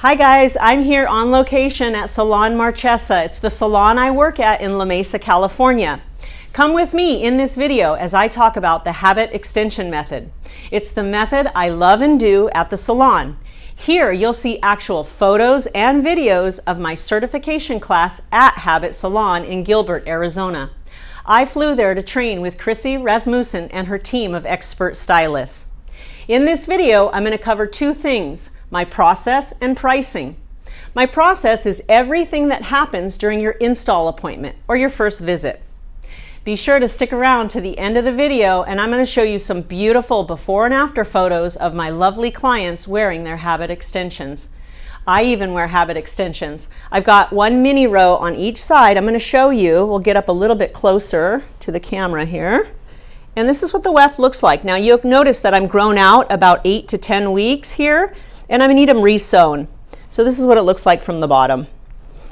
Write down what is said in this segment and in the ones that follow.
Hi guys, I'm here on location at Salon Marchesa. It's the salon I work at in La Mesa, California. Come with me in this video as I talk about the habit extension method. It's the method I love and do at the salon. Here you'll see actual photos and videos of my certification class at Habit Salon in Gilbert, Arizona. I flew there to train with Chrissy Rasmussen and her team of expert stylists. In this video, I'm going to cover two things: my process and pricing. My process is everything that happens during your install appointment or your first visit. Be sure to stick around to the end of the video, and I'm going to show you some beautiful before and after photos of my lovely clients wearing their habit extensions. I even wear habit extensions. I've got one mini row on each side. I'm going to show you. We'll get up a little bit closer to the camera here. And this is what the weft looks like. Now you'll notice that I'm grown out about 8 to 10 weeks here, and I'm going to need them re-sewn. So this is what it looks like from the bottom.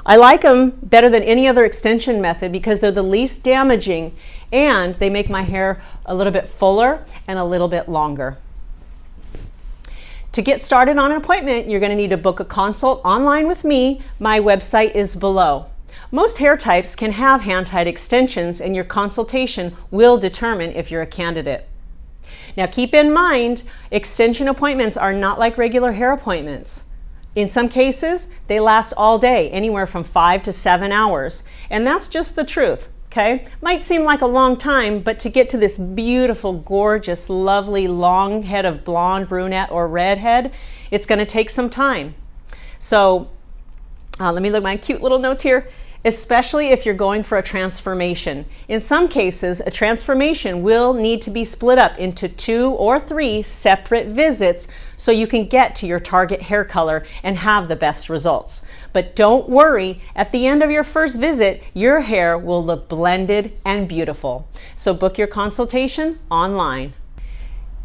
I like them better than any other extension method because they're the least damaging and they make my hair a little bit fuller and a little bit longer. To get started on an appointment, you're going to need to book a consult online with me. My website is below. Most hair types can have hand-tied extensions, and your consultation will determine if you're a candidate. Now keep in mind, extension appointments are not like regular hair appointments. In some cases, they last all day, anywhere from 5 to 7 hours. And that's just the truth, okay? Might seem like a long time, but to get to this beautiful, gorgeous, lovely, long head of blonde, brunette, or redhead, it's gonna take some time. So let me look at my cute little notes here. Especially if you're going for a transformation. In some cases, a transformation will need to be split up into 2 or 3 separate visits so you can get to your target hair color and have the best results. But don't worry, at the end of your first visit, your hair will look blended and beautiful. So book your consultation online.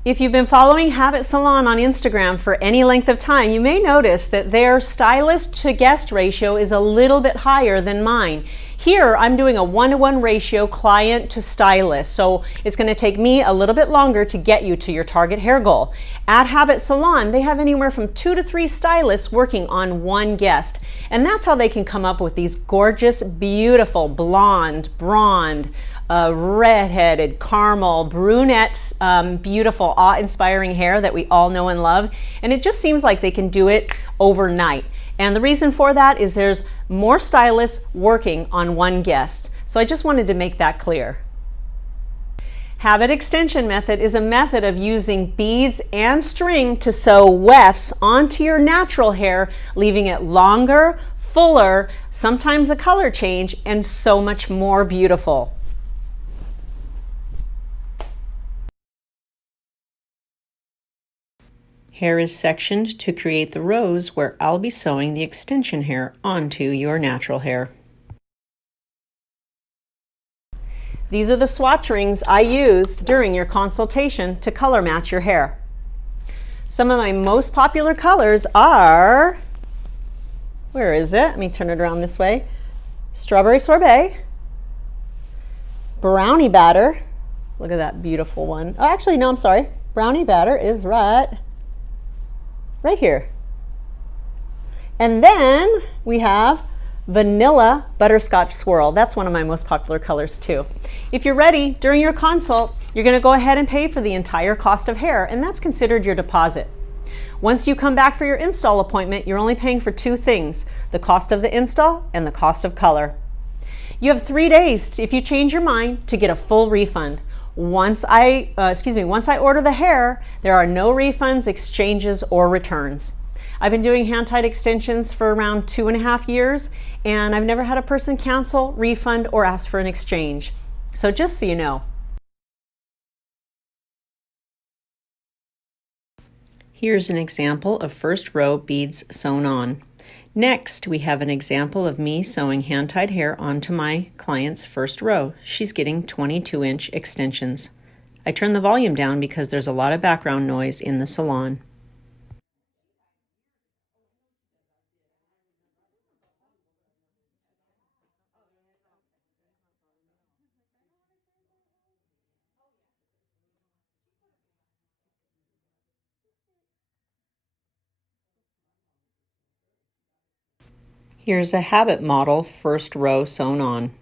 If you've been following Habit Salon on Instagram for any length of time, you may notice that their stylist to guest ratio is a little bit higher than mine. Here, I'm doing a 1-to-1 ratio client to stylist, so it's going to take me a little bit longer to get you to your target hair goal. At Habit Salon, they have anywhere from 2 to 3 stylists working on one guest, and that's how they can come up with these gorgeous, beautiful, blonde, blonde, red-headed, caramel, brunette, beautiful, awe-inspiring hair that we all know and love. And it just seems like they can do it overnight. And the reason for that is there's more stylists working on one guest. So I just wanted to make that clear. Habit extension method is a method of using beads and string to sew wefts onto your natural hair, leaving it longer, fuller, sometimes a color change, and so much more beautiful. Hair is sectioned to create the rows where I'll be sewing the extension hair onto your natural hair. These are the swatch rings I use during your consultation to color match your hair. Some of my most popular colors are, where is it? Let me turn it around this way. Strawberry Sorbet, Brownie Batter. Look at that beautiful one. Oh, actually, no, I'm sorry. Brownie Batter is right here. And then we have Vanilla Butterscotch Swirl. That's one of my most popular colors too. If you're ready, during your consult, you're going to go ahead and pay for the entire cost of hair, and that's considered your deposit. Once you come back for your install appointment, you're only paying for 2 things: the cost of the install and the cost of color. You have 3 days, if you change your mind, to get a full refund. Once I order the hair, there are no refunds, exchanges, or returns. I've been doing hand-tied extensions for around 2.5 years, and I've never had a person cancel, refund, or ask for an exchange. So just so you know. Here's an example of first row beads sewn on. Next, we have an example of me sewing hand-tied hair onto my client's first row. She's getting 22-inch extensions. I turn the volume down because there's a lot of background noise in the salon. Here's a Habit model, first row sewn on.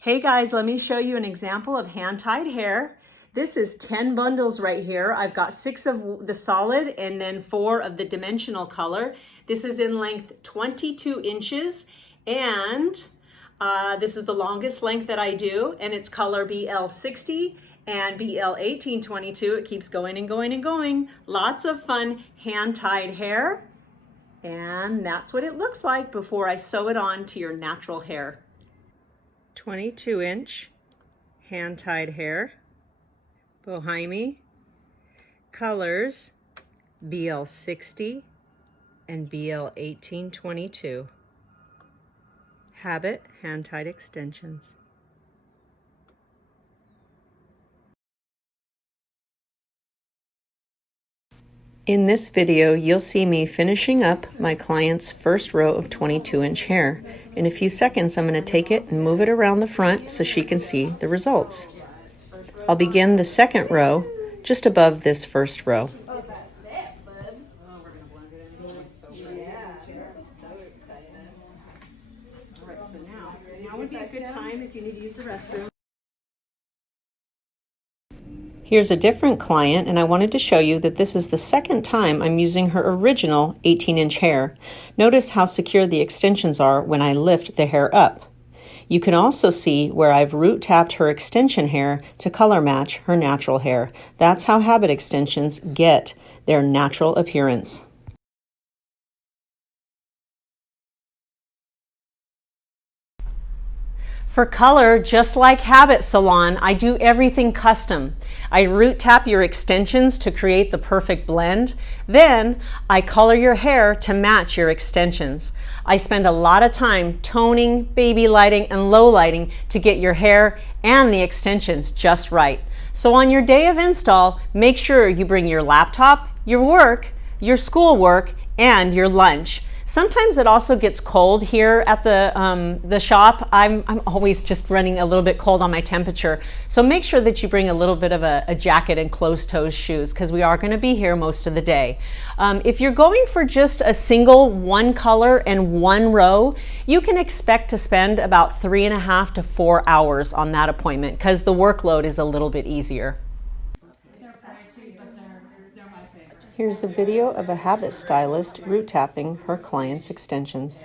Hey guys, let me show you an example of hand-tied hair. This is 10 bundles right here. I've got 6 of the solid and then 4 of the dimensional color. This is in length 22 inches and this is the longest length that I do, and it's color BL60 and BL1822. It keeps going and going and going. Lots of fun hand-tied hair. And that's what it looks like before I sew it on to your natural hair. 22-inch hand-tied hair, Bohemi, colors BL60 and BL1822. Habit hand-tied extensions. In this video, you'll see me finishing up my client's first row of 22-inch hair. In a few seconds, I'm going to take it and move it around the front so she can see the results. I'll begin the second row just above this first row. Now would be a good time if you need to use the restroom. Here's a different client, and I wanted to show you that this is the second time I'm using her original 18-inch hair. Notice how secure the extensions are when I lift the hair up. You can also see where I've root tapped her extension hair to color match her natural hair. That's how Habit extensions get their natural appearance. For color, just like Habit Salon, I do everything custom. I root tap your extensions to create the perfect blend. Then I color your hair to match your extensions. I spend a lot of time toning, baby lighting, and low lighting to get your hair and the extensions just right. So on your day of install, make sure you bring your laptop, your work, your schoolwork, and your lunch. Sometimes it also gets cold here at the shop. I'm always just running a little bit cold on my temperature. So make sure that you bring a little bit of a jacket and closed-toed shoes because we are going to be here most of the day. If you're going for just a single one color and one row, you can expect to spend about 3.5 to 4 hours on that appointment because the workload is a little bit easier. Here's a video of a Habit stylist root tapping her client's extensions.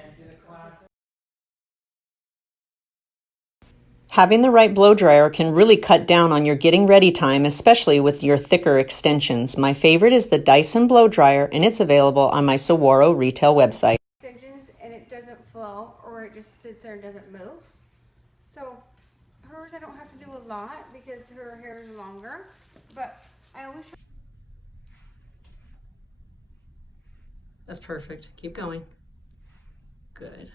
Having the right blow dryer can really cut down on your getting ready time, especially with your thicker extensions. My favorite is the Dyson blow dryer, and it's available on my Saguaro retail website. Extensions and it doesn't flow, or it just sits there and doesn't move. So hers, I don't have to do a lot because her hair is longer, but I always try. That's perfect. Keep going. Good.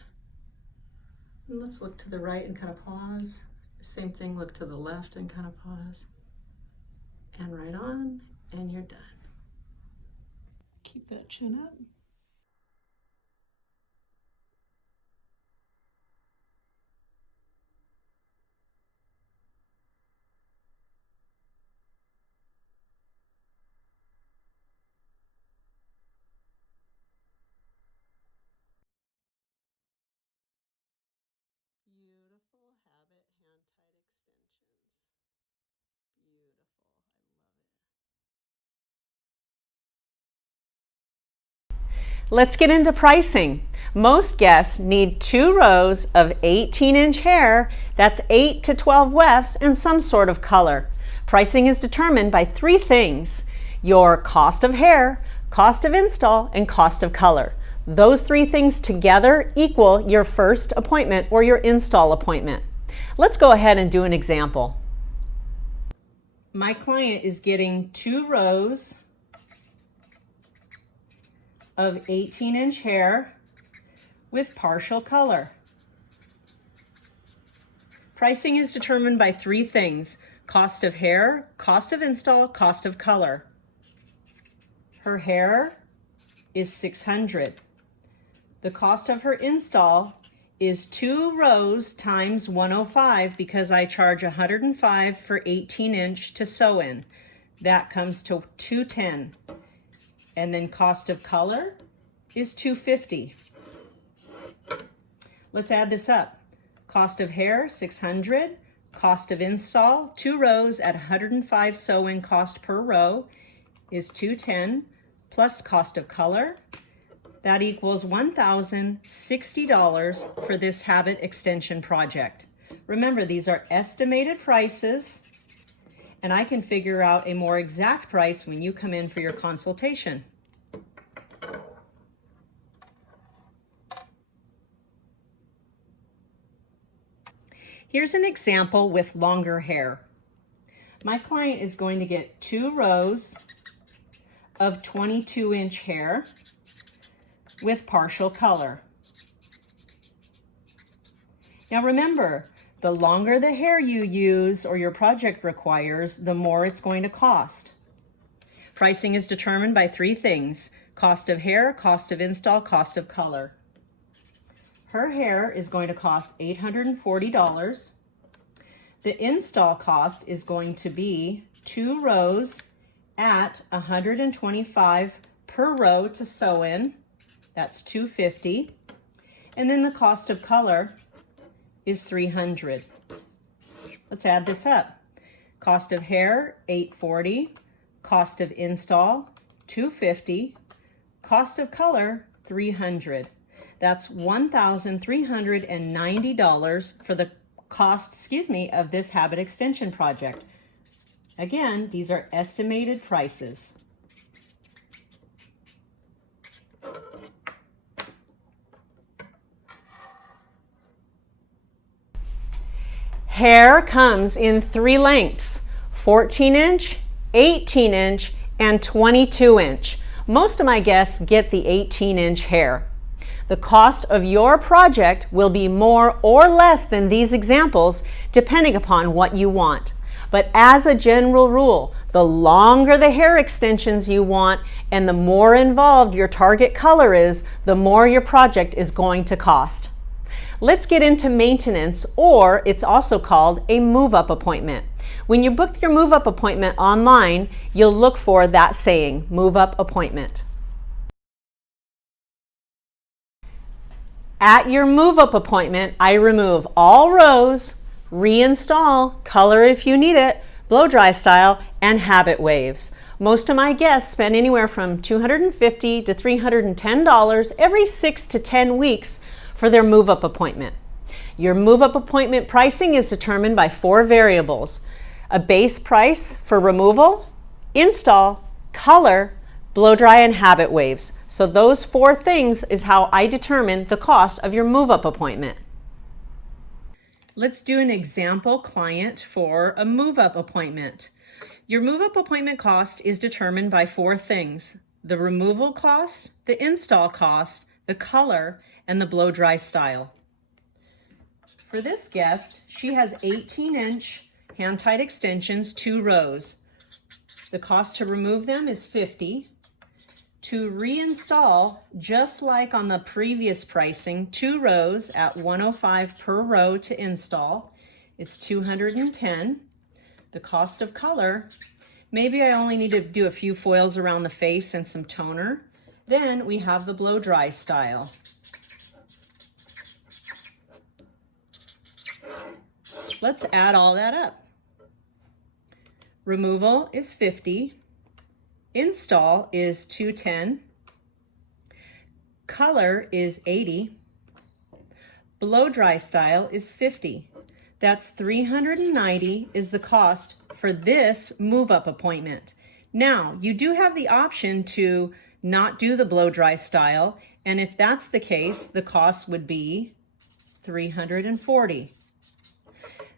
And let's look to the right and kind of pause. Same thing, look to the left and kind of pause. And right on, and you're done. Keep that chin up. Beautiful Habit hand-tied extensions. Beautiful. I love it. Let's get into pricing. Most guests need 2 rows of 18-inch hair, that's 8 to 12 wefts, and some sort of color. Pricing is determined by 3 things: your cost of hair, cost of install, and cost of color. Those 3 things together equal your first appointment or your install appointment. Let's go ahead and do an example. My client is getting 2 rows of 18-inch hair with partial color. Pricing is determined by 3 things: cost of hair, cost of install, cost of color. Her hair is $600. The cost of her install is 2 rows times 105 because I charge $105 for 18-inch to sew in. That comes to $210. And then cost of color is $250. Let's add this up. Cost of hair, $600. Cost of install, 2 rows at 105 sew-in cost per row is $210, plus cost of color. That equals $1,060 for this habit extension project. Remember, these are estimated prices, and I can figure out a more exact price when you come in for your consultation. Here's an example with longer hair. My client is going to get 2 rows of 22-inch hair with partial color. Now remember, the longer the hair you use or your project requires, the more it's going to cost. Pricing is determined by 3 things: cost of hair, cost of install, cost of color. Her hair is going to cost $840. The install cost is going to be 2 rows at 125 per row to sew in. That's $250. And then the cost of color is $300. Let's add this up. Cost of hair, $840. Cost of install, $250. Cost of color, $300. That's $1,390 for the cost, of this habit extension project. Again, these are estimated prices. Hair comes in 3 lengths: 14-inch, 18-inch, and 22-inch. Most of my guests get the 18-inch hair. The cost of your project will be more or less than these examples, depending upon what you want. But as a general rule, the longer the hair extensions you want and the more involved your target color is, the more your project is going to cost. Let's get into maintenance, or it's also called a move-up appointment. When you book your move-up appointment online, you'll look for that saying, move-up appointment. At your move-up appointment, I remove all rows, reinstall, color if you need it, blow dry style, and habit waves. Most of my guests spend anywhere from $250 to $310 every 6 to 10 weeks for their move-up appointment. Your move-up appointment pricing is determined by 4 variables: a base price for removal, install, color, blow dry, and habit waves. So those 4 things is how I determine the cost of your move-up appointment. Let's do an example client for a move-up appointment. Your move-up appointment cost is determined by 4 things: the removal cost, the install cost, the color, and the blow dry style. For this guest, she has 18-inch hand-tied extensions, 2 rows. The cost to remove them is $50. To reinstall, just like on the previous pricing, 2 rows at 105 per row to install, it's $210. The cost of color, maybe I only need to do a few foils around the face and some toner. Then we have the blow dry style. Let's add all that up. Removal is $50. Install is $210. Color is $80. Blow dry style is $50. That's $390 is the cost for this move-up appointment. Now, you do have the option to not do the blow dry style, and if that's the case, the cost would be $340.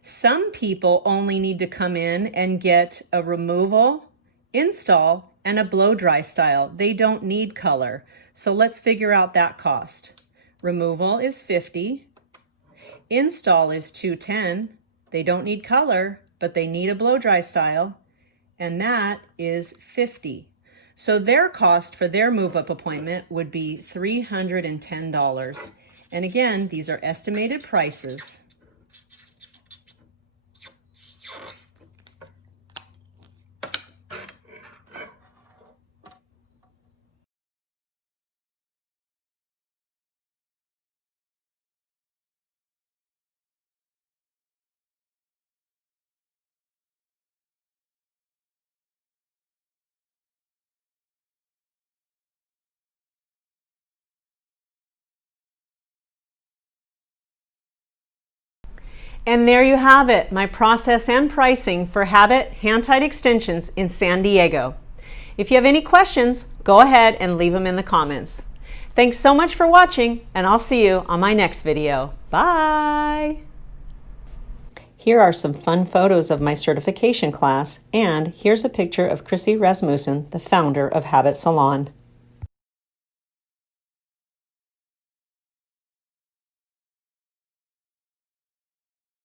Some people only need to come in and get a removal, install, and a blow dry style. They don't need color. So let's figure out that cost. Removal is $50. Install is $210. They don't need color, but they need a blow dry style, and that is $50. So their cost for their move-up appointment would be $310. And again, these are estimated prices. And there you have it, my process and pricing for Habit hand-tied extensions in San Diego. If you have any questions, go ahead and leave them in the comments. Thanks so much for watching, and I'll see you on my next video. Bye! Here are some fun photos of my certification class, and here's a picture of Chrissy Rasmussen, the founder of Habit Salon.